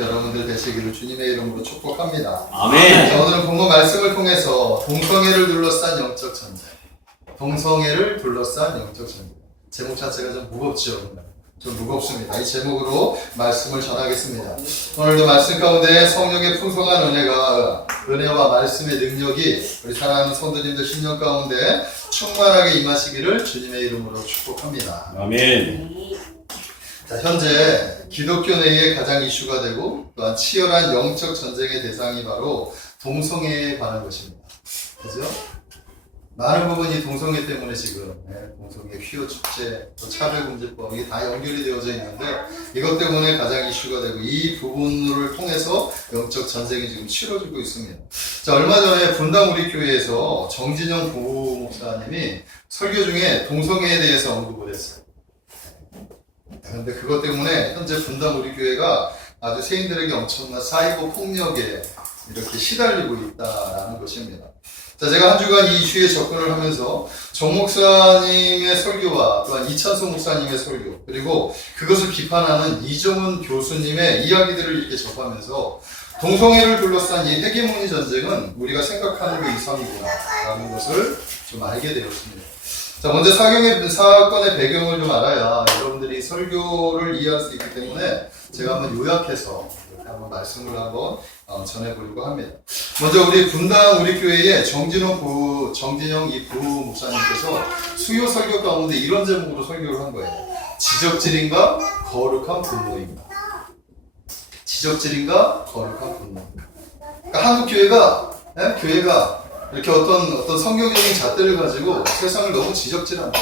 여러분들 되시기를 주님의 이름으로 축복합니다. 아멘. 자, 오늘 본문 말씀을 통해서 동성애를 둘러싼 영적 전쟁, 동성애를 둘러싼 영적 전쟁. 제목 자체가 좀 무겁죠? 좀 무겁습니다. 이 제목으로 말씀을 전하겠습니다. 오늘도 말씀 가운데 성령의 풍성한 은혜와 말씀의 능력이 우리 사랑하는 성도님들 심령 가운데 충만하게 임하시기를 주님의 이름으로 축복합니다. 아멘. 자, 현재 기독교 내에 가장 이슈가 되고 또한 치열한 영적 전쟁의 대상이 바로 동성애에 관한 것입니다. 그죠? 많은 부분이 동성애 때문에 지금 동성애 퀴어 축제, 차별금지법 이게 다 연결이 되어져 있는데 이것 때문에 가장 이슈가 되고 이 부분을 통해서 영적 전쟁이 지금 치러지고 있습니다. 자, 얼마 전에 분당 우리 교회에서 정진영 부부 목사님이 설교 중에 동성애에 대해서 언급을 했어요. 그런데 그것 때문에 현재 분당 우리 교회가 아주 세인들에게 엄청난 사이버 폭력에 이렇게 시달리고 있다라는 것입니다. 자, 제가 한 주간 이 이슈에 접근을 하면서 정 목사님의 설교와 또한 이찬소 목사님의 설교, 그리고 그것을 비판하는 이종훈 교수님의 이야기들을 이렇게 접하면서 동성애를 둘러싼 이 헤게모니 전쟁은 우리가 생각하는 그 이상이구나라는 것을 좀 알게 되었습니다. 자, 먼저 사건의 배경을 좀 알아야 여러분들이 설교를 이해할 수 있기 때문에 제가 한번 요약해서 한번 말씀을 한번 전해보려고 합니다. 먼저 우리 분당 우리 교회의 정진영 이 부부 목사님께서 수요 설교 가운데 이런 제목으로 설교를 한 거예요. 지적질인가 거룩한 분노인가. 지적질인가 거룩한 분노인가. 그러니까 한국 교회가 이렇게 어떤 성경적인 잣대를 가지고 세상을 너무 지적질한다.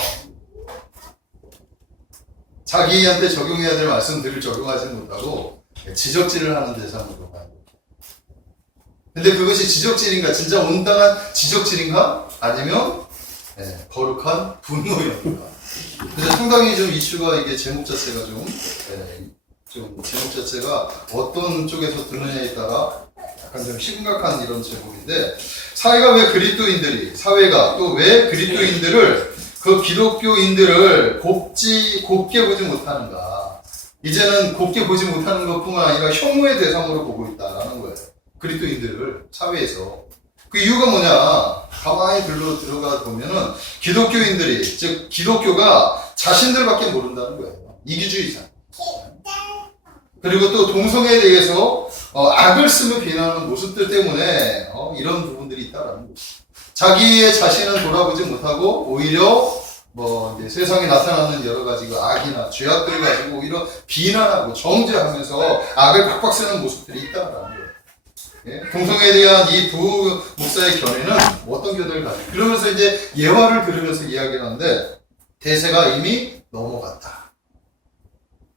자기한테 적용해야 될 말씀들을 적용하지 못하고 지적질을 하는 대상으로 가요. 근데 그것이 지적질인가? 진짜 온당한 지적질인가? 아니면 거룩한 분노인가? 그래서 상당히 좀 이슈가 이게 제목 자체가 좀 제목 자체가 어떤 쪽에서 드느냐에 따라 약간 좀 심각한 이런 제목인데 사회가 또 왜 그리스도인들을 그 기독교인들을 곱게 보지 못하는가? 이제는 곱게 보지 못하는 것뿐만 아니라 혐오의 대상으로 보고 있다라는 거예요. 그리스도인들을 사회에서. 그 이유가 뭐냐? 가만히 들어가 보면은 기독교인들이, 즉 기독교가 자신들밖에 모른다는 거예요. 이기주의자. 그리고 또 동성애에 대해서 악을 쓰며 비난하는 모습들 때문에 이런 부분들이 있다라는 거죠. 자기의 자신은 돌아보지 못하고 오히려 이제 세상에 나타나는 여러 가지 그 악이나 죄악들을 가지고 오히려 비난하고 정죄하면서 악을 박박 쓰는 모습들이 있다라는 거예요. 예? 동성애에 대한 이 부부 목사의 견해는 어떤 견해를 가지고 그러면서 이제 예화를 들으면서 이야기를 하는데 대세가 이미 넘어갔다.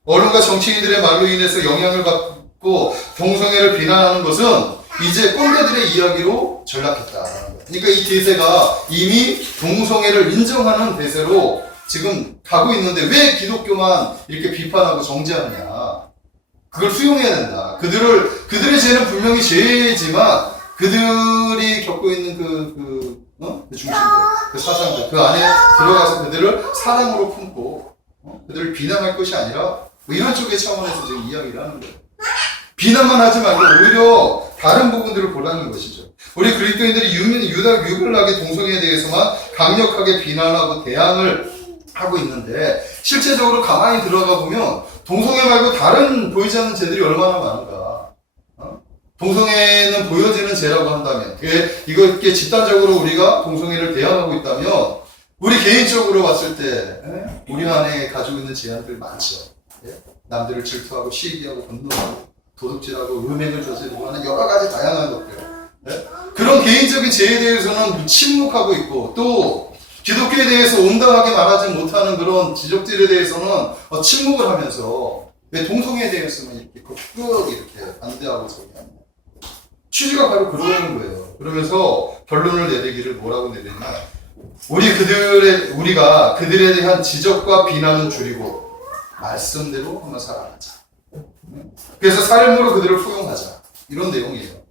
언론과 정치인들의 말로 인해서 영향을 받고 동성애를 비난하는 것은 이제 꼰대들의 이야기로 전락했다라는 거예요. 그러니까 이 대세가 이미 동성애를 인정하는 대세로 지금 가고 있는데 왜 기독교만 이렇게 비판하고 정죄하느냐. 그걸 수용해야 된다. 그들의 죄는 분명히 죄지만 그들이 겪고 있는 그 중심들, 그 사상들, 그 안에 들어가서 그들을 사랑으로 품고 그들을 비난할 것이 아니라 이런 쪽의 차원에서 지금 이야기를 하는 거예요. 비난만 하지 말고 오히려 다른 부분들을 보라는 것이죠. 우리 그리스도인들이 유별나게 동성애에 대해서만 강력하게 비난하고 대항을 하고 있는데 실제적으로 가만히 들어가 보면 동성애 말고 다른 보이지 않는 죄들이 얼마나 많은가. 동성애는 보여지는 죄라고 한다면 이렇게 집단적으로 우리가 동성애를 대항하고 있다면 우리 개인적으로 봤을 때 우리 안에 가지고 있는 죄악들 많죠. 남들을 질투하고 시기하고 분노하고 도둑질하고 음행을 저지르고 하는 여러 가지 다양한 것들. 그런 개인적인 죄에 대해서는 침묵하고 있고 또 기독교에 대해서 온당하게 말하지 못하는 그런 지적질에 대해서는 침묵을 하면서 왜 동성애에 대해서는 이렇게 꾹 이렇게 반대하고 소리합니다. 취지가 바로 그러는 거예요. 그러면서 결론을 내리기를 뭐라고 내리냐? 우리가 그들에 대한 지적과 비난은 줄이고 말씀대로 한번 살아가자. 그래서 삶으로 그들을 포용하자. 이런 내용이에요.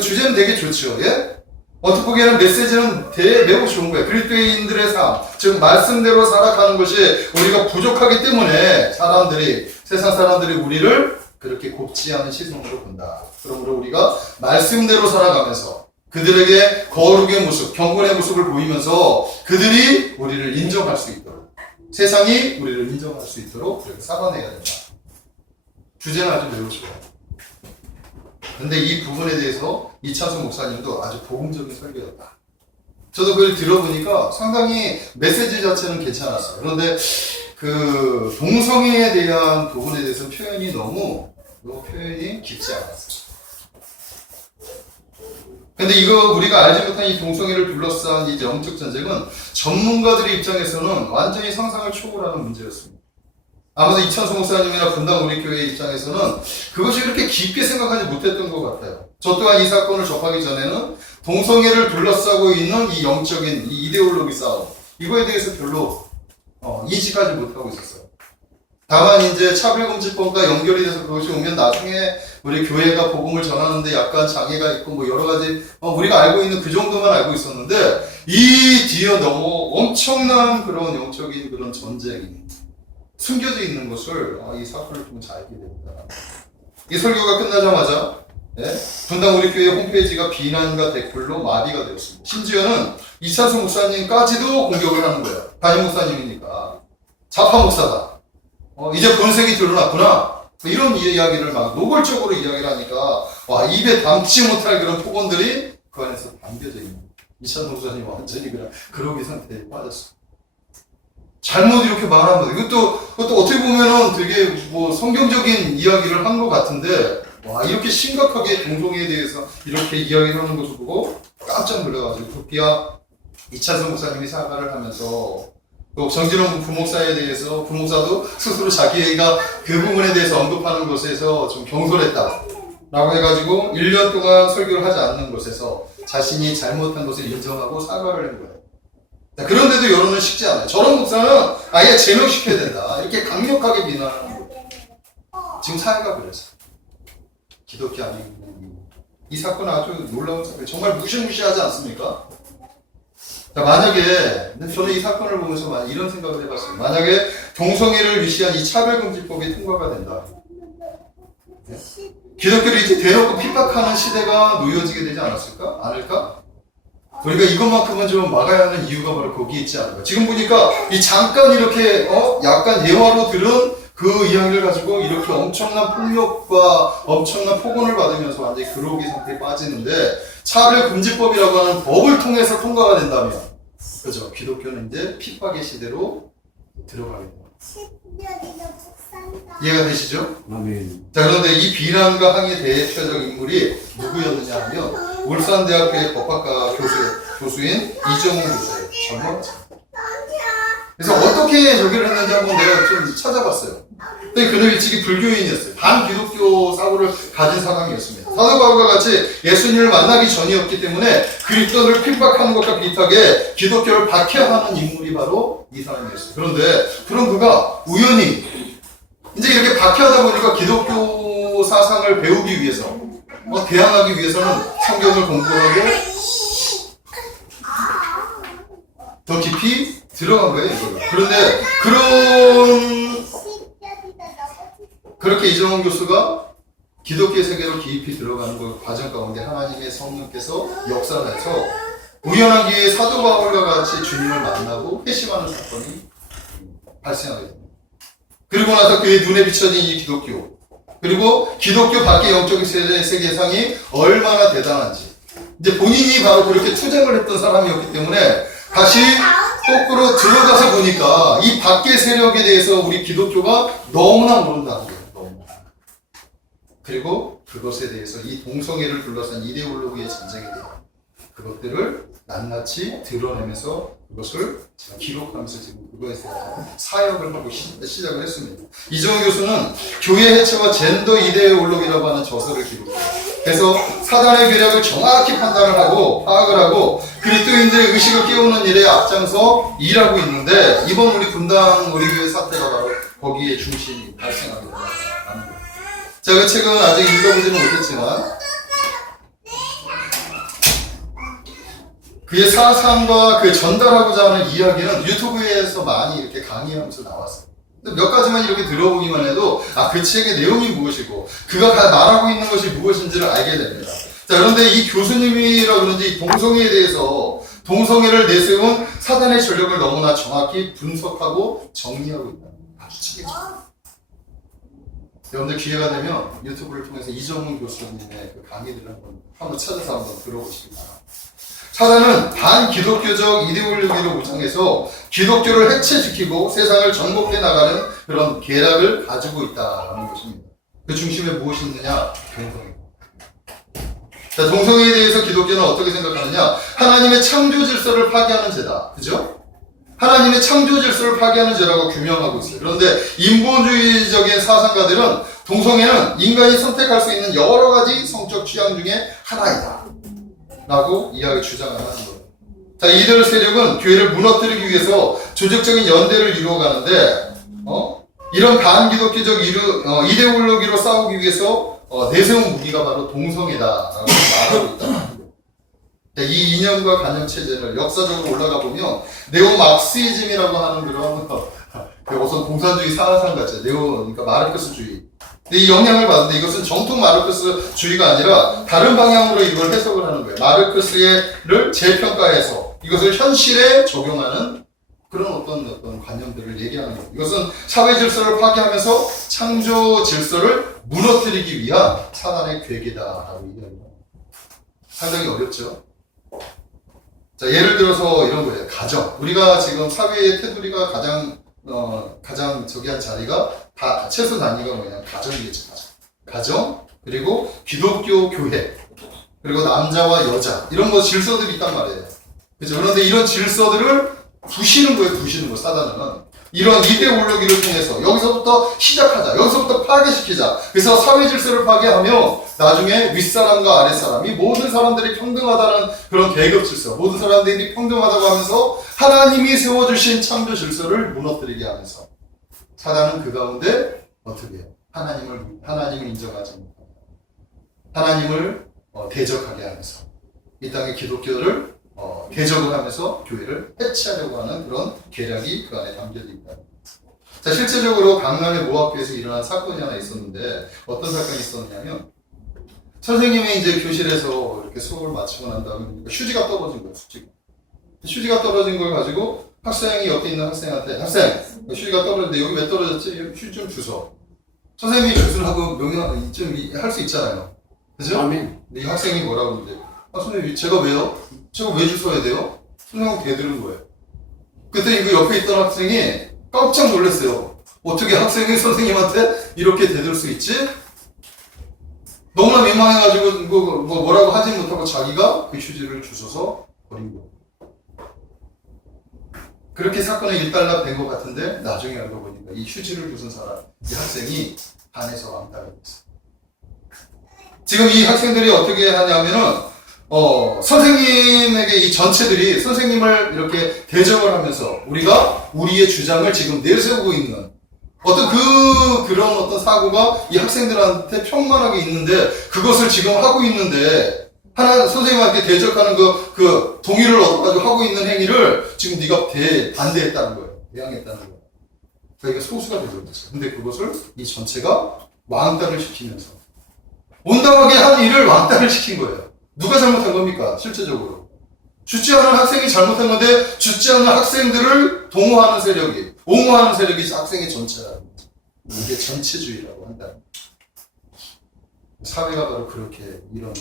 주제는 되게 좋죠. 예? 어떻게 보기에는 메시지는 매우 좋은 거예요. 그리스도인들의 삶, 즉 말씀대로 살아가는 것이 우리가 부족하기 때문에 세상 사람들이 우리를 그렇게 곱지 않은 시선으로 본다. 그러므로 우리가 말씀대로 살아가면서 그들에게 거룩의 모습, 경건의 모습을 보이면서 그들이 우리를 인정할 수 있도록, 세상이 우리를 인정할 수 있도록 그렇게 살아내야 된다. 주제는 아주 매우 좋아요. 근데 이 부분에 대해서 이찬수 목사님도 아주 복음적인 설교였다. 저도 그걸 들어보니까 상당히 메시지 자체는 괜찮았어요. 그런데 그 동성애에 대한 부분에 대해서 표현이 너무 표현이 깊지 않았어요. 근데 이거 우리가 알지 못한 이 동성애를 둘러싼 이 영적 전쟁은 전문가들의 입장에서는 완전히 상상을 초월하는 문제였습니다. 아마도 이찬수 목사님이나 분당 우리 교회 입장에서는 그것이 그렇게 깊게 생각하지 못했던 것 같아요. 저 또한 이 사건을 접하기 전에는 동성애를 둘러싸고 있는 이 영적인 이 이데올로기 싸움, 이거에 대해서 별로 인식하지 못하고 있었어요. 다만 이제 차별금지법과 연결이 돼서 그것이 오면 나중에 우리 교회가 복음을 전하는데 약간 장애가 있고 뭐 여러 가지 우리가 알고 있는 그 정도만 알고 있었는데 이 뒤에 너무 엄청난 그런 영적인 그런 전쟁이 숨겨져 있는 것을 이 사건을 통해 알게 됩니다. 이 설교가 끝나자마자 분당 우리 교회 홈페이지가 비난과 댓글로 마비가 되었습니다. 심지어는 이찬수 목사님까지도 공격을 하는 거예요. 담임 목사님이니까 좌파 목사다. 이제 본색이 드러났구나. 이런 이야기를 막 노골적으로 이야기를 하니까 와, 입에 담지 못할 그런 폭언들이 그 안에서 담겨져 있는 이찬수 목사님 완전히 그냥 그러기 상태에 빠졌어요. 잘못 이렇게 말하면 그것도 어떻게 보면은 되게 뭐 성경적인 이야기를 한 것 같은데 와, 이렇게 심각하게 동성애에 대해서 이렇게 이야기를 하는 것을 보고 깜짝 놀라가지고 급기야 이찬수 목사님이 사과를 하면서 또 정진원 부목사에 대해서 부목사도 스스로 자기가 그 부분에 대해서 언급하는 것에서 좀 경솔했다 라고 해가지고 1년 동안 설교를 하지 않는 곳에서 자신이 잘못한 것을 인정하고 사과를 한 거예요. 그런데도 여론은 식지 않아요. 저런 목사는 아예 제명시켜야 된다. 이렇게 강력하게 비난하는 거예요. 지금 사회가 그래서 기독교 아니고 이 사건은 아주 놀라운 사건, 정말 무시무시하지 않습니까? 자, 만약에 저는 이 사건을 보면서 이런 생각을 해봤어요. 만약에 동성애를 위시한 이 차별금지법이 통과가 된다. 기독교를 이제 대놓고 핍박하는 시대가 놓여지게 되지 않을까? 우리가 이것만큼은 좀 막아야 하는 이유가 바로 거기에 있지 않을까. 지금 보니까 이 잠깐 이렇게 약간 예화로 들은 그 이야기를 가지고 이렇게 엄청난 폭력과 엄청난 폭언을 받으면서 완전히 그러기 상태에 빠지는데 차별금지법이라고 하는 법을 통해서 통과가 된다면 그죠? 기독교는 이제 핍박의 시대로 들어가게 됩니다. 이해가 되시죠? 아멘. 자, 그런데 이 비난과 항의 대표적 인물이 누구였느냐 하면 울산대학교의 법학과 교수인 이정훈 교수예요. 정말. 그래서 어떻게 저기를 했는지 한번 내가 좀 찾아봤어요. 근데 그는 일찍이 불교인이었어요. 반기독교 사고를 가진 사람이었습니다. 사도 바울과 같이 예수님을 만나기 전이었기 때문에 그리스도를 핍박하는 것과 비슷하게 기독교를 박해하는 인물이 바로 이 사람이었어요. 그런데 그런 그가 우연히 이제 이렇게 박해하다 보니까 기독교 사상을 배우기 위해서 대항하기 위해서는 성경을 공부하고 더 깊이 들어간 거예요, 이걸로. 그런데 그렇게 이정원 교수가 기독교 세계로 깊이 들어가는 그 과정 가운데 하나님의 성령께서 역사해서 우연한 기회에 사도 바울과 같이 주님을 만나고 회심하는 사건이 발생하게 됩니다. 그리고 나서 그의 눈에 비춰진 이 기독교, 그리고 기독교 밖의 영적인 세계상이 얼마나 대단한지, 이제 본인이 바로 그렇게 투쟁을 했던 사람이었기 때문에 다시 거꾸로 들어가서 보니까 이 밖의 세력에 대해서 우리 기독교가 너무나 모른다는 거예요. 너무나. 그리고 그것에 대해서 이 동성애를 둘러싼 이데올로기의 전쟁에 대한 그것들을 낱낱이 드러내면서 그것을 제가 기록하면서 지금 그거에 대해서 사역을 하고 시작을 했습니다. 이정훈 교수는 교회 해체와 젠더 이데올로기라고 하는 저서를 기록해요. 그래서 사단의 계략을 정확히 판단을 하고 파악을 하고 그리스도인들의 의식을 깨우는 일에 앞장서 일하고 있는데 이번 우리 분당 우리 교회 사태가 바로 거기에 중심이 발생하게 되는 거예요. 제가 그 책은 아직 읽어보지는 못했지만 그의 사상과 그 전달하고자 하는 이야기는 유튜브에서 많이 이렇게 강의하면서 나왔어요. 몇 가지만 이렇게 들어보기만 해도 그 책의 내용이 무엇이고 그가 말하고 있는 것이 무엇인지를 알게 됩니다. 자, 그런데 이 교수님이라 그런지 이 동성애에 대해서 동성애를 내세운 사단의 전력을 너무나 정확히 분석하고 정리하고 있다. 아주 책이죠. 여러분들 기회가 되면 유튜브를 통해서 이정훈 교수님의 그 강의들을 한번 찾아서 한번 들어보시기 바랍니다. 사단은 반기독교적 이데올로기로 무장해서 기독교를 해체시키고 세상을 정복해 나가는 그런 계략을 가지고 있다는 것입니다. 그 중심에 무엇이 있느냐? 동성애. 자, 동성애에 대해서 기독교는 어떻게 생각하느냐? 하나님의 창조 질서를 파괴하는 죄다. 그죠? 하나님의 창조 질서를 파괴하는 죄라고 규명하고 있어요. 그런데 인본주의적인 사상가들은 동성애는 인간이 선택할 수 있는 여러 가지 성적 취향 중에 하나이다 라고 이야기 주장을 하는 거예요. 자, 이들 세력은 교회를 무너뜨리기 위해서 조직적인 연대를 이루어가는데 이런 반기독교적 이데올로기로 싸우기 위해서 내세운 무기가 바로 동성애다라고 말하고 있다. 이 이념과 관념 체제를 역사적으로 올라가 보면 네오막시즘이라고 하는 그런 우선 공산주의 사상가죠. 그러니까 마르크스주의. 이 영향을 받는데 이것은 정통 마르크스주의가 아니라 다른 방향으로 이걸 해석을 하는 거예요. 마르크스를 재평가해서 이것을 현실에 적용하는 그런 어떤 관념들을 얘기하는 거예요. 이것은 사회 질서를 파괴하면서 창조 질서를 무너뜨리기 위한 사단의 괴계다라고 얘기합니다. 상당히 어렵죠. 자, 예를 들어서 이런 거예요. 가정. 우리가 지금 사회의 테두리가 가장 저기한 자리가 다 최소 단위가 뭐냐? 가정이겠죠. 가정. 그리고 기독교 교회. 그리고 남자와 여자. 이런 질서들이 있단 말이에요. 그죠? 그런데 이런 질서들을 부시는 거예요, 사단은. 이런 이데올로기를 통해서 여기서부터 시작하자. 여기서부터 파괴시키자. 그래서 사회 질서를 파괴하며 나중에 윗사람과 아랫사람이 모든 사람들이 평등하다는 그런 계급 질서, 모든 사람들이 평등하다고 하면서 하나님이 세워주신 창조 질서를 무너뜨리게 하면서 사단은 그 가운데 어떻게 해요? 하나님을 인정하지 못하고 하나님을 대적하게 하면서 이 땅의 기독교를 대적을 하면서 교회를 해체하려고 하는 그런 계략이 그 안에 담겨져 있다. 자, 실제적으로 강남의 모학교에서 일어난 사건이 하나 있었는데 어떤 사건이 있었냐면 선생님이 이제 교실에서 이렇게 수업을 마치고 난 다음에 휴지가 떨어진 거예요. 휴지가 떨어진 걸 가지고 학생이 옆에 있는 학생한테 학생 휴지가 떨어졌는데 여기 왜 떨어졌지? 휴지 좀 주소. 선생님이 주소라고 명령 좀 할 수 있잖아요. 그죠? 아멘. 근데 이 학생이 뭐라고 그러는데 선생님 제가 왜요? 제가 왜 주워야 돼요? 선생님하고 대드는 거예요. 그때 이거 옆에 있던 학생이 깜짝 놀랐어요. 어떻게 학생이 선생님한테 이렇게 대들 수 있지? 너무나 민망해가지고 뭐라고 하지 못하고 자기가 그 휴지를 주워서 버린 거예요. 그렇게 사건은 일단락 된 것 같은데 나중에 알고 보니까 이 휴지를 주운 사람, 이 학생이 반에서 왕따가 됐어요. 지금 이 학생들이 어떻게 하냐면은 선생님에게 이 전체들이 선생님을 이렇게 대적을 하면서 우리가 우리의 주장을 지금 내세우고 있는 그런 어떤 사고가 이 학생들한테 평만하게 있는데 그것을 지금 하고 있는데 선생님한테 대적하는 그 동의를 얻어가지고 하고 있는 행위를 지금 네가 반대했다는 거예요. 대항했다는 거예요. 그러니까 이게 소수가 되버렸어요. 근데 그것을 이 전체가 왕따를 시키면서 온당하게 한 일을 왕따를 시킨 거예요. 누가 잘못한 겁니까? 실제적으로. 죽지 않은 학생이 잘못한 건데 죽지 않은 학생들을 동호하는 세력이, 옹호하는 세력이 학생의 전체라는 거죠. 이게 전체주의라고 한다. 사회가 바로 그렇게 이런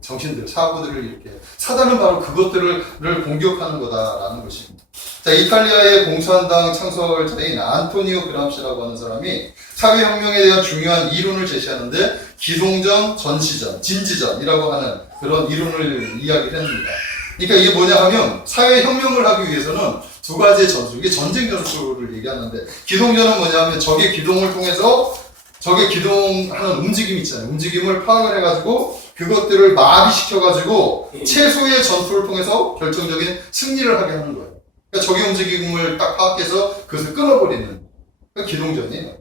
정신들, 사고들을 이렇게 사단은 바로 그것들을 공격하는 거다라는 것입니다. 자, 이탈리아의 공산당 창설자인 안토니오 그람시라고 하는 사람이 사회혁명에 대한 중요한 이론을 제시하는데 기동전, 전시전, 진지전이라고 하는 그런 이론을 이야기를 합니다. 그러니까 이게 뭐냐 하면 사회혁명을 하기 위해서는 두 가지의 전술, 이게 전쟁 전술을 얘기하는데 기동전은 뭐냐 하면 적의 기동을 통해서 적의 기동하는 움직임 있잖아요. 움직임을 파악을 해가지고 그것들을 마비시켜가지고 최소의 전투를 통해서 결정적인 승리를 하게 하는 거예요. 그러니까 적의 움직임을 딱 파악해서 그것을 끊어버리는 그러니까 기동전이에요.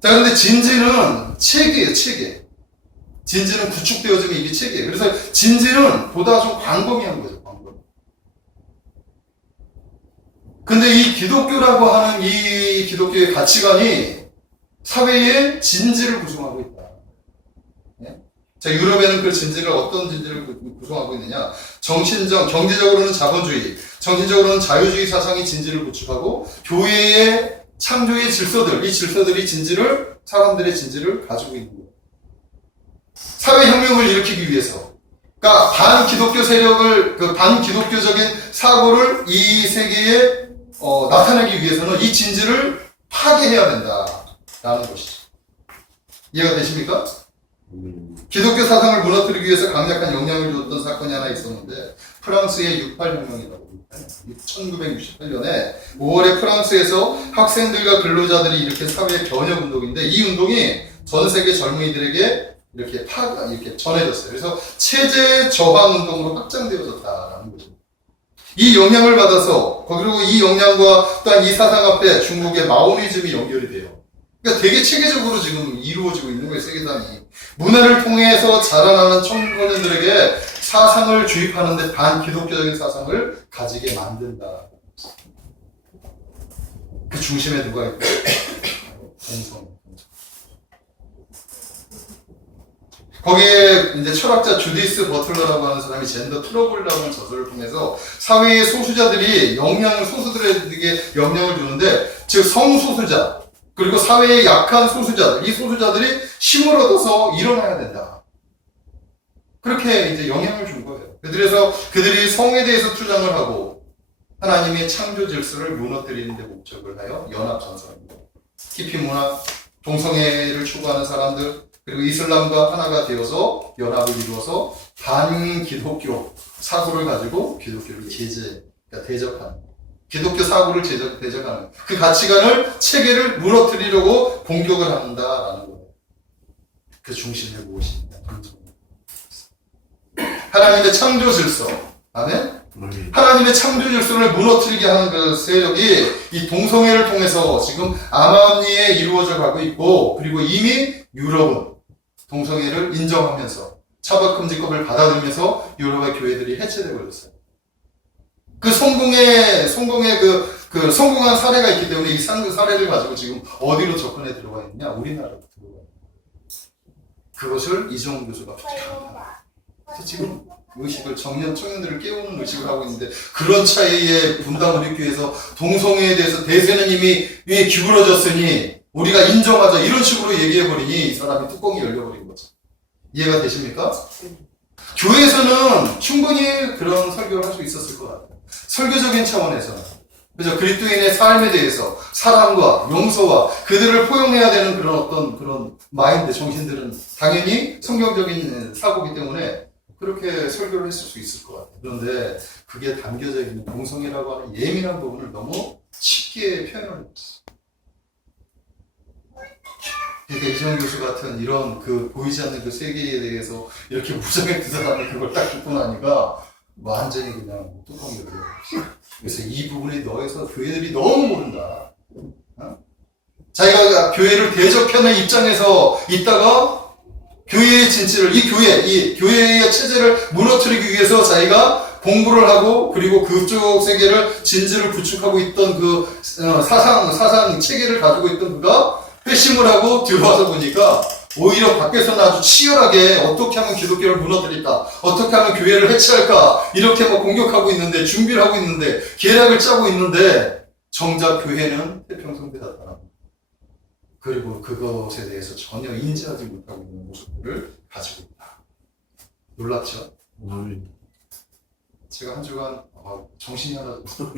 자, 그런데 진지는 체계예요, 체계. 진지는 구축되어지면 이게 체계예요. 그래서 진지는 보다 좀 광범위한 거죠, 광범위. 근데 이 기독교라고 하는 이 기독교의 가치관이 사회의 진지를 구성하고 있다. 예? 자, 유럽에는 그 진지를 어떤 진지를 구성하고 있느냐? 경제적으로는 자본주의, 정신적으로는 자유주의 사상이 진지를 구축하고 교회의 창조의 질서들, 이 질서들이 사람들의 진지를 가지고 있는 거예요. 사회혁명을 일으키기 위해서. 그러니까 반기독교 세력을, 반기독교적인 사고를 이 세계에 나타내기 위해서는 이 진지를 파괴해야 된다라는 것이죠. 이해가 되십니까? 기독교 사상을 무너뜨리기 위해서 강력한 영향을 줬던 사건이 하나 있었는데 프랑스의 68혁명이라고 1968년에 5월에 프랑스에서 학생들과 근로자들이 일으킨 사회 변혁 운동인데 이 운동이 전 세계 젊은이들에게 이렇게 전해졌어요. 그래서 체제 저항 운동으로 확장되어졌다라는 거죠. 이 영향을 받아서 그리고 이 영향과 또한 이 사상 앞에 중국의 마오니즘이 연결이 돼요. 그러니까 되게 체계적으로 지금 이루어지고 있는 거예요. 세계단이 문화를 통해서 자라나는 청소년들에게 사상을 주입하는데 반기독교적인 사상을 가지게 만든다. 그 중심에 누가 있고? 동성. 거기에 이제 철학자 주디스 버틀러라고 하는 사람이 젠더 트러블이라고 하는 저서를 통해서 사회의 소수자들이 소수들에게 영향을 주는데, 즉 성소수자 그리고 사회의 약한 소수자들, 이 소수자들이 힘을 얻어서 일어나야 된다. 그렇게 이제 영향을 준 거예요. 그래서 그들이 성에 대해서 주장을 하고 하나님의 창조 질서를 무너뜨리는 데 목적을 하여 연합전선입니다. 히피 문화, 동성애를 추구하는 사람들, 그리고 이슬람과 하나가 되어서 연합을 이루어서 반기독교 사고를 가지고 기독교를 대적하는, 기독교 사고를 대적하는 그 가치관을, 체계를 무너뜨리려고 공격을 한다라는 거예요. 그 중심에 무엇입니까? 하나님의 창조 질서. 아멘? 하나님의 창조 질서를 무너뜨리게 하는 그 세력이 이 동성애를 통해서 지금 암암리에 이루어져 가고 있고, 그리고 이미 유럽은 동성애를 인정하면서 차별금지법을 받아들면서 유럽의 교회들이 해체되고 있어요. 그 성공한 사례가 있기 때문에 이 사례를 가지고 지금 어디로 접근해 들어가 있느냐? 우리나라로 들어가 있는. 그것을 이정훈 교수가 비판합니다. 지금 청년들을 깨우는 의식을 하고 있는데, 그런 차이의 분담을 일으키기 위해서 동성애에 대해서 대세는 이미 기울어졌으니 우리가 인정하자, 이런 식으로 얘기해버리니 이 사람이 뚜껑이 열려버린 거죠. 이해가 되십니까? 교회에서는 충분히 그런 설교를 할 수 있었을 것 같아요. 설교적인 차원에서는. 그죠? 그리스도인의 삶에 대해서 사랑과 용서와 그들을 포용해야 되는 그런 마인드, 정신들은 당연히 성경적인 사고이기 때문에 그렇게 설교를 했을 수 있을 것 같아요. 그런데 그게 담겨져 있는 동성애라고 하는 예민한 부분을 너무 쉽게 표현을 했어요. 그러니까 이정훈 교수 같은 이런 보이지 않는 그 세계에 대해서 이렇게 무장의 그 사람이 그걸 딱 듣고 나니까 완전히 그냥 뚜껑이 열려요. 그래서 이 부분에 더해서 교회들이 너무 모른다. 자기가 교회를 대적하는 입장에서 있다가 교회의 진치를, 이 교회의 체제를 무너뜨리기 위해서 자기가 공부를 하고, 그리고 그쪽 세계를, 진지를 구축하고 있던 그 사상 체계를 가지고 있던 그가 회심을 하고 들어와서 보니까 오히려 밖에서는 아주 치열하게 어떻게 하면 기독교를 무너뜨릴까, 어떻게 하면 교회를 해체할까, 이렇게 공격하고 있는데, 준비를 하고 있는데, 계략을 짜고 있는데, 정작 교회는 태평성대하다. 그리고 그것에 대해서 전혀 인지하지 못하고 있는 모습들을 가지고 있다. 놀랍죠? 제가 한 주간 정신이 하나도 없어서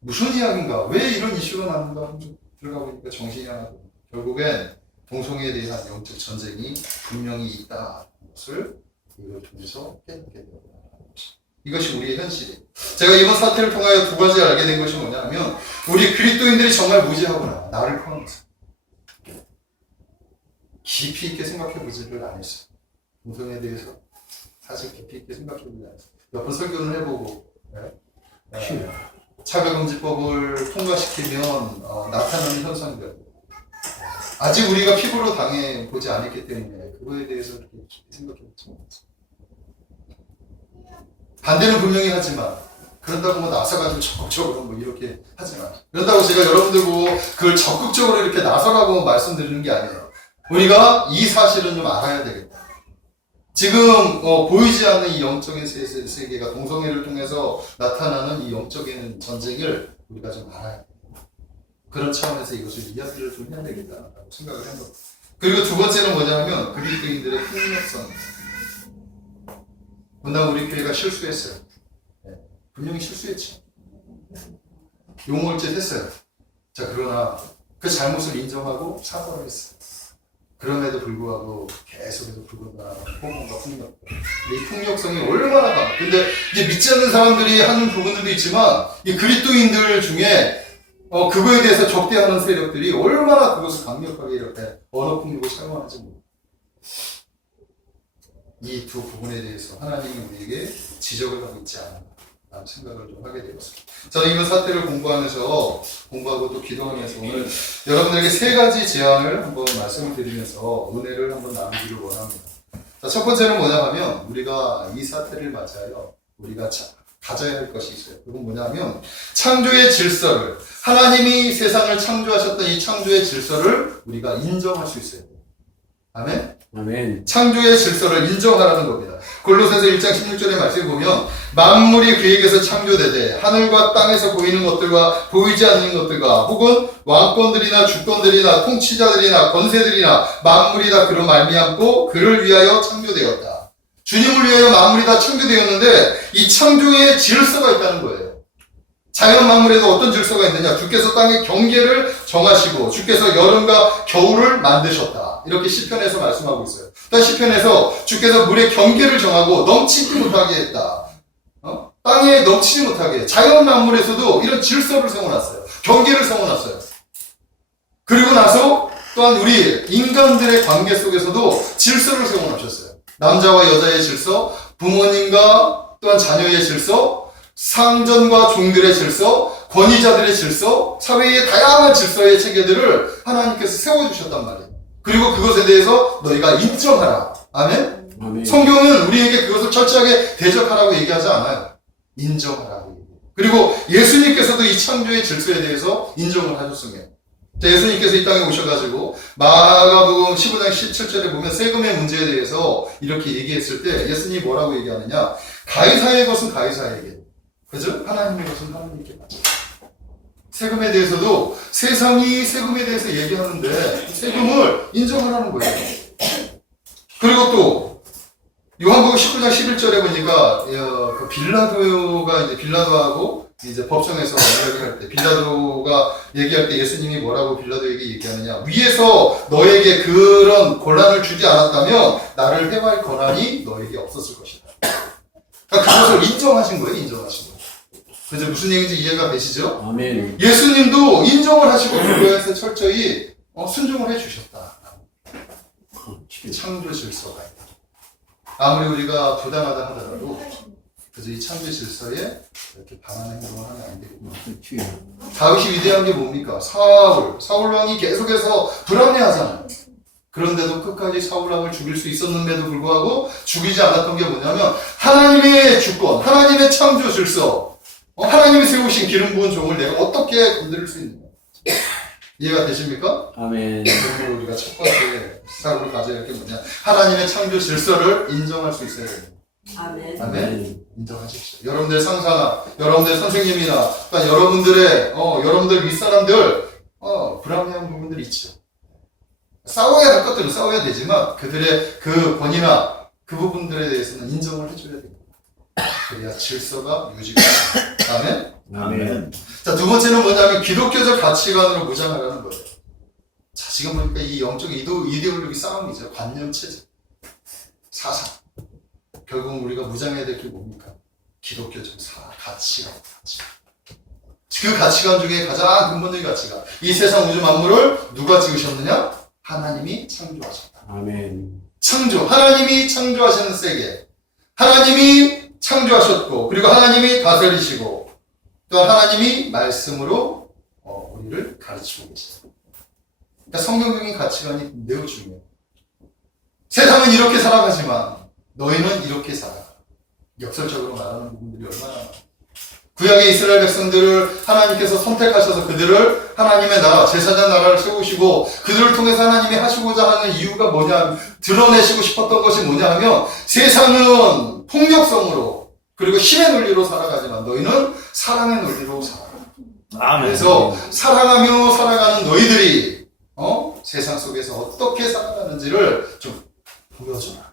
무슨 이야기인가? 왜 이런 이슈가 나는가? 들어가 보니까 정신이 하나도. 결국엔 동성애에 대한 영적 전쟁이 분명히 있다는 것을 이걸 통해서 깨닫게 되었다. 이것이 우리의 현실이에요. 제가 이번 사태를 통하여 두 가지 알게 된 것이 뭐냐면, 우리 그리스도인들이 정말 무지하구나. 나를 포함해서. 깊이 있게 생각해 보지를 않았어요. 동성애에 대해서 사실 깊이 있게 생각해 보지 않았어요. 몇 번 설교를 해보고, 차별금지법을 통과시키면 나타나는 현상들. 아직 우리가 피부로 당해보지 않았기 때문에 그거에 대해서 그렇게 생각해 보지 못했어요. 반대는 분명히 하지만 그런다고 뭐 나서가지고 적극적으로 뭐 이렇게 하지 마. 그런다고 제가 여러분들 보고 그걸 적극적으로 이렇게 나서라고 말씀드리는 게 아니에요. 우리가 이 사실은 좀 알아야 되겠다. 지금 보이지 않는 이 영적인 세계가 동성애를 통해서 나타나는 이 영적인 전쟁을 우리가 좀 알아야 돼요. 그런 차원에서 이것을 이야기를 좀 해야 되겠다라고 생각을 한 겁니다. 그리고 두 번째는 뭐냐면 그리스도인들의 폭력성. 분명 우리 교회가 실수했어요. 분명히 실수했죠. 용월죄 했어요. 자, 그러나 그 잘못을 인정하고 사과를 했어요. 그럼에도 불구하고 계속해서 불건전한 폭언과 폭력. 이 폭력성이 얼마나 강해. 근데 이제 믿지 않는 사람들이 하는 부분들도 있지만 이 그리스도인들 중에 그거에 대해서 적대하는 세력들이 얼마나 그것을 강력하게 이렇게 언어 폭력을 사용하는지 모릅니다. 이 두 부분에 대해서 하나님이 우리에게 지적을 하고 있지 않나 라는 생각을 좀 하게 되었습니다. 저는 이번 사태를 공부하고 또 기도하면서 오늘 여러분들에게 세 가지 제안을 한번 말씀을 드리면서 은혜를 한번 나누기를 원합니다. 자, 첫 번째는 뭐냐 하면 우리가 이 사태를 맞이하여 우리가 가져야 할 것이 있어요. 그건 뭐냐면 창조의 질서를, 하나님이 세상을 창조하셨던 이 창조의 질서를 우리가 인정할 수 있어요. 아멘? 아멘. 창조의 질서를 인정하라는 겁니다. 골로새서 1장 16절의 말씀을 보면 만물이 그에게서 창조되되 하늘과 땅에서 보이는 것들과 보이지 않는 것들과 혹은 왕권들이나 주권들이나 통치자들이나 권세들이나 만물이 다 그로 말미암고 그를 위하여 창조되었다. 주님을 위하여 만물이 다 창조되었는데 이 창조의 질서가 있다는 거예요. 자연 만물에도 어떤 질서가 있느냐? 주께서 땅의 경계를 정하시고 주께서 여름과 겨울을 만드셨다. 이렇게 시편에서 말씀하고 있어요. 또 시편에서 주께서 물의 경계를 정하고 넘치지 못하게 했다. 땅에 넘치지 못하게. 자연 만물에서도 이런 질서를 세워놨어요. 경계를 세워놨어요. 그리고 나서 또한 우리 인간들의 관계 속에서도 질서를 세워놓으셨어요. 남자와 여자의 질서, 부모님과 또한 자녀의 질서, 상전과 종들의 질서, 권위자들의 질서, 사회의 다양한 질서의 체계들을 하나님께서 세워주셨단 말이에요. 그리고 그것에 대해서 너희가 인정하라. 아멘? 아멘. 성경은 우리에게 그것을 철저하게 대적하라고 얘기하지 않아요. 인정하라고 얘기해요. 그리고 예수님께서도 이 창조의 질서에 대해서 인정을 하셨습니다. 예수님께서 이 땅에 오셔가지고 마가복음 15장 17절에 보면 세금의 문제에 대해서 이렇게 얘기했을 때 예수님이 뭐라고 얘기하느냐? 가이사의 것은 가이사에게, 그죠? 하나님의 것은 하나님께 받자. 세금에 대해서도 세상이 세금에 대해서 얘기하는데 세금을 인정하라는 거예요. 그리고 또 요한복음 19장 11절에 보니까 그 빌라도하고 이제 법정에서 이야기할 때 빌라도가 얘기할 때 예수님이 뭐라고 빌라도에게 얘기하느냐? 위에서 너에게 그런 권한을 주지 않았다면 나를 해할 권한이 너에게 없었을 것이다. 그러니까 그것을 인정하신 거예요. 인정하신 거예요. 그래서 무슨 얘기인지 이해가 되시죠? 아멘. 예수님도 인정을 하시고 그거에서 철저히 순종을 해주셨다. 창조 질서가 있다. 아무리 우리가 부당하다 하더라도 그래서 이 창조 질서에 이렇게 반하는 행동을 하면 안 되겠다. 다윗이 위대한 게 뭡니까? 사울 왕이 계속해서 불합리하잖아요. 그런데도 끝까지 사울 왕을 죽일 수 있었는데도 불구하고 죽이지 않았던 게 뭐냐면 하나님의 주권, 하나님의 창조 질서, 하나님이 세우신 기름 부은 종을 내가 어떻게 건드릴 수 있느냐. 이해가 되십니까? 아멘. 그러므로 우리가 첫 번째 사고를 가져야 할 게 뭐냐? 하나님의 창조 질서를 인정할 수 있어야 됩니다. 아멘. 아멘. 인정하십시오. 여러분들 상사나, 여러분들 선생님이나, 여러분들 윗사람들, 불합리한 부분들이 있죠. 싸워야 할 것들은 싸워야 되지만, 그들의 그 권위나 그 부분들에 대해서는 인정을 해줘야 됩니다. 그래야 질서가 유지가 됩니다. 아멘? 아멘. 자, 두 번째는 뭐냐면, 기독교적 가치관으로 무장하라는 거예요. 자, 지금 보니까 이 영적 이데올로기 싸움이죠. 관념체제. 사상. 결국 우리가 무장해야 될 게 뭡니까? 기독교적 가치관. 그 가치관 중에 가장 근본적인 가치관. 이 세상 우주 만물을 누가 지으셨느냐? 하나님이 창조하셨다. 아멘. 하나님이 창조하시는 세계. 하나님이 창조하셨고, 그리고 하나님이 다스리시고, 또 하나님이 말씀으로 우리를 가르치고 계십니다. 그러니까 성경적인 가치관이 매우 중요해요. 세상은 이렇게 살아가지만 너희는 이렇게 살아가. 역설적으로 말하는 부분들이 얼마나 많아요. 구약의 이스라엘 백성들을 하나님께서 선택하셔서 그들을 하나님의 나라, 제사장 나라를 세우시고 그들을 통해서 하나님이 하시고자 하는 이유가 뭐냐, 드러내시고 싶었던 것이 뭐냐 하면 세상은 폭력성으로 그리고 힘의 논리로 살아가지만 너희는 사랑의 논리로 살아가. 아멘. 그래서 사랑하며 살아가는 너희들이 세상 속에서 어떻게 살아가는지를 좀 보여줘라.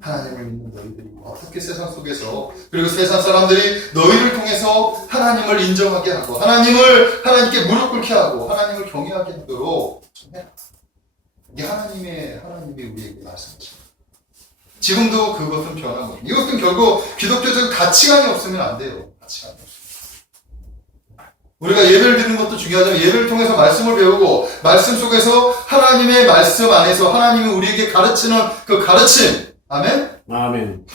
하나님을 믿는 너희들이 어떻게 세상 속에서, 그리고 세상 사람들이 너희를 통해서 하나님을 인정하게 하고 하나님께 무릎 꿇게 하고 하나님을 경외하게 하도록 좀 해라. 이게 하나님이 우리에게 말씀하십니다. 지금도 그것은 변함없습니다. 이것은 결국 기독교적 가치관이 없으면 안 돼요. 가치관이 없습니다. 우리가 예배를 드리는 것도 중요하지만 예배를 통해서 말씀을 배우고 말씀 속에서 하나님의 말씀 안에서 하나님이 우리에게 가르치는 그 가르침. 아멘? 아멘.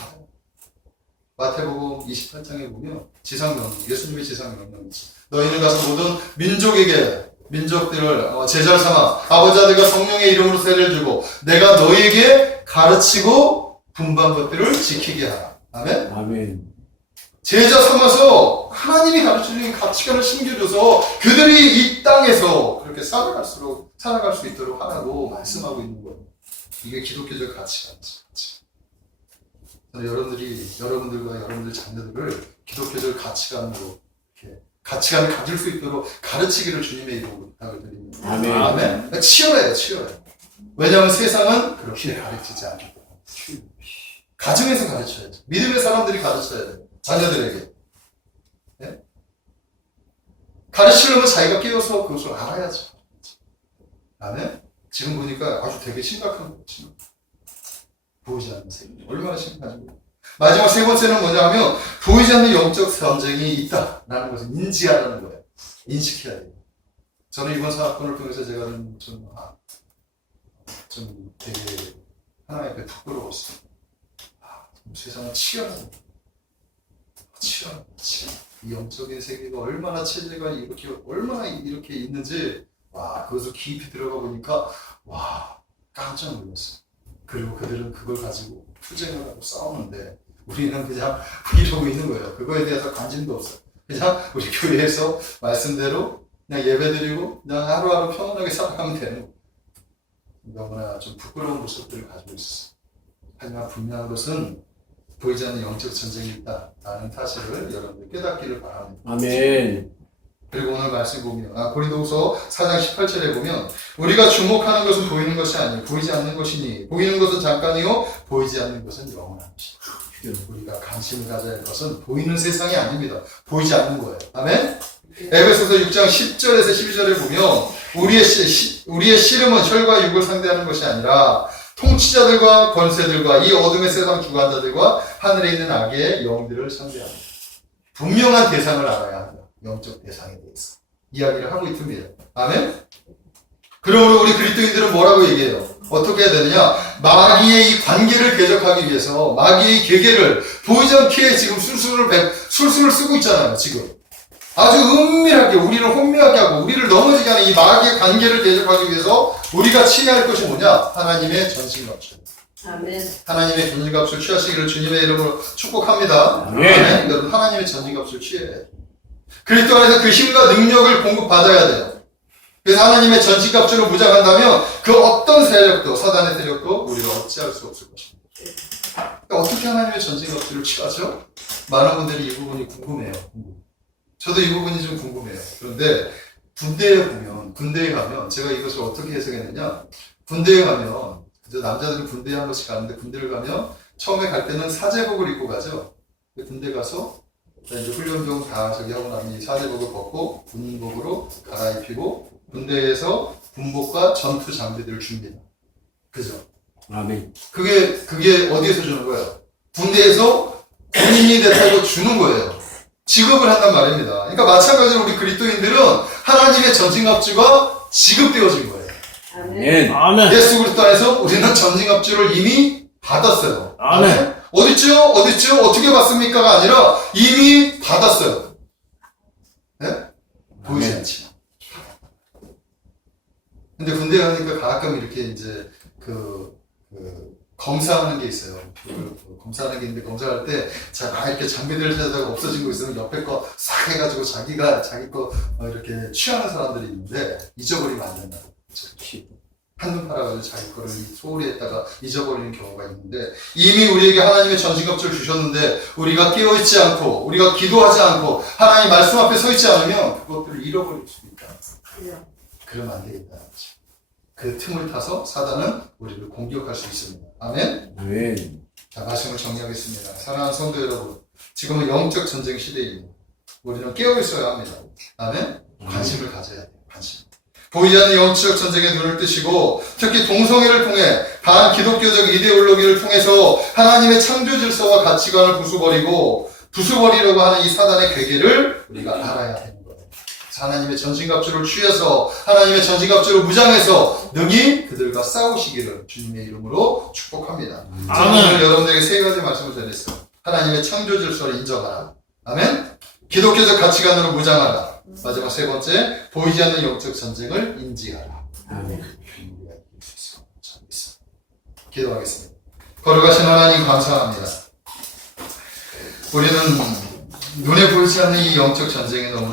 마태복음 28장에 보면 지상명, 예수님의 지상명령이 있어. 너희는 가서 모든 민족들을 제자를 삼아 아버지 아들과 성령의 이름으로 세례를 주고 내가 너희에게 가르치고 분부한 것들을 지키게 하라. 아멘? 아멘. 제자 삼아서 하나님이 가르치는 가치관을 심겨줘서 그들이 이 땅에서 그렇게 살아갈 수 있도록 하라고 말씀하고 있는 거예요. 이게 기독교적 가치관이죠. 여러분들과 여러분들 자녀들을 기독교적 가치관으로 이렇게 가치관을 가질 수 있도록 가르치기를 주님의 이름으로 부탁을 드립니다. 아멘. 아멘. 치열해요. 왜냐하면 세상은 그렇게 가르치지 않기 때문에. 가정에서 가르쳐야죠. 믿음의 사람들이 가르쳐야 돼요. 자녀들에게. 네? 가르치려면 자기가 깨어서 그것을 알아야죠. 아멘. 지금 보니까 아주 되게 심각한 거죠. 보이지 않는 세계. 얼마나 심각한지. 마지막 세 번째는 뭐냐 하면 보이지 않는 영적 전쟁이 있다라는 것을 인지하라는 거예요. 인식해야 돼요. 저는 이번 사건을 통해서 제가 좀 되게 하나님 앞에 부끄러웠어요. 세상은 치열하다. 이 영적인 세계가 얼마나 체제가 얼마나 이렇게 있는지, 그것을 깊이 들어가 보니까, 깜짝 놀랐어요. 그리고 그들은 그걸 가지고 투쟁을 하고 싸우는데, 우리는 그냥 이러고 있는 거예요. 그거에 대해서 관심도 없어요. 그냥 우리 교회에서 말씀대로 그냥 예배드리고, 그냥 하루하루 편안하게 살아가면 되는 거예요. 너무나 좀 부끄러운 모습들을 가지고 있었어요. 하지만 분명한 것은, 보이지 않는 영적 전쟁이 있다라는 사실을 여러분들 깨닫기를 바랍니다. 아멘. 그리고 오늘 말씀 보면 고린도후서 4장 18절에 보면 우리가 주목하는 것은 보이는 것이 아니요 보이지 않는 것이니 보이는 것은 잠깐이요 보이지 않는 것은 영원한 것이다. 우리가 관심을 가져야 할 것은 보이는 세상이 아닙니다. 보이지 않는 거예요. 아멘? 에베소서 6장 10절에서 12절에 보면 우리의 씨름은 혈과 육을 상대하는 것이 아니라 통치자들과 권세들과 이 어둠의 세상 주관자들과 하늘에 있는 악의 영들을 상대합니다. 분명한 대상을 알아야 합니다. 영적 대상에 대해서 이야기를 하고 있습니다. 아멘? 그러므로 우리 그리스도인들은 뭐라고 얘기해요? 어떻게 해야 되느냐? 마귀의 이 관계를 대적하기 위해서 마귀의 계계를 보이지 않게 지금 술술을 쓰고 있잖아요. 지금 아주 은밀하게 우리를 혼미하게 하고 우리를 넘어지게 하는 이 마귀의 관계를 대적하기 위해서 우리가 취해야 할 것이 뭐냐? 하나님의 전신갑주. 아멘. 하나님의 전신갑주 취하시기를 주님의 이름으로 축복합니다. 아멘. 여러분 하나님의 전신갑주 취해야 돼요. 그리스도 안에서 그 힘과 능력을 공급받아야 돼요. 그래서 하나님의 전신갑주를 무장한다면 그 어떤 세력도 사단의 세력도 우리가 어찌할 수 없을 것입니다. 그러니까 어떻게 하나님의 전신갑주를 취하죠? 많은 분들이 이 부분이 궁금해요. 저도 이 부분이 좀 궁금해요. 그런데 군대에 가면 제가 이것을 어떻게 해석했느냐? 군대에 가면 남자들은 군대에 한 번씩 가는데 군대를 가면 처음에 갈 때는 사제복을 입고 가죠. 군대 가서 이제 훈련병 다 하고 나면 이 사제복을 벗고 군복으로 갈아입히고 군대에서 군복과 전투 장비들을 줍니다. 그죠? 아멘. 그게 어디에서 주는 거예요? 군대에서 군인이 됐다고 주는 거예요. 지급을 한단 말입니다. 그러니까 마찬가지로 우리 그리스도인들은 하나님의 전신갑주가 지급되어진 거예요. 아멘. 아멘. 예수 그리스도 안에서 우리는 전신갑주를 이미 받았어요. 아멘. 어딨죠? 어떻게 받습니까가 아니라 이미 받았어요. 네? 보이지 않지만. 근데 군대 가니까 가끔 이렇게 이제 검사하는 게 있어요. 검사하는 게 있는데 검사할 때 자, 이렇게 장비들 찾아다가 없어진 거 있으면 옆에 거 싹 해가지고 자기 거 이렇게 취하는 사람들이 있는데 잊어버리면 안 된다. 한눈 팔아가지고 자기 거를 소홀히 했다가 잊어버리는 경우가 있는데 이미 우리에게 하나님의 전신갑주를 주셨는데 우리가 깨어있지 않고 우리가 기도하지 않고 하나님 말씀 앞에 서 있지 않으면 그것들을 잃어버릴 수도 있다. 그러면 안 되겠다. 그 틈을 타서 사단은 우리를 공격할 수 있습니다. 아멘. 아멘. 자, 말씀을 정리하겠습니다. 사랑하는 성도 여러분, 지금은 영적 전쟁 시대입니다. 우리는 깨어 있어야 합니다. 아멘. 관심을 가져야 돼요. 관심. 보이지 않는 영적 전쟁에 눈을 뜨시고 특히 동성애를 통해 반기독교적 이데올로기를 통해서 하나님의 창조 질서와 가치관을 부수버리려고 하는 이 사단의 괴계를 우리가 알아야 됩니다. 하나님의 전신갑주를 취해서 하나님의 전신갑주를 무장해서 능히 그들과 싸우시기를 주님의 이름으로 축복합니다. 아멘. 오늘 여러분에게 세 가지 말씀을 전했어요. 하나님의 창조 질서를 인정하라. 아멘. 기독교적 가치관으로 무장하라. 마지막 세 번째, 보이지 않는 영적 전쟁을 인지하라. 아멘. 기도하겠습니다. 거룩하신 하나님 감사합니다. 우리는 눈에 보이지 않는 이 영적 전쟁에 너무나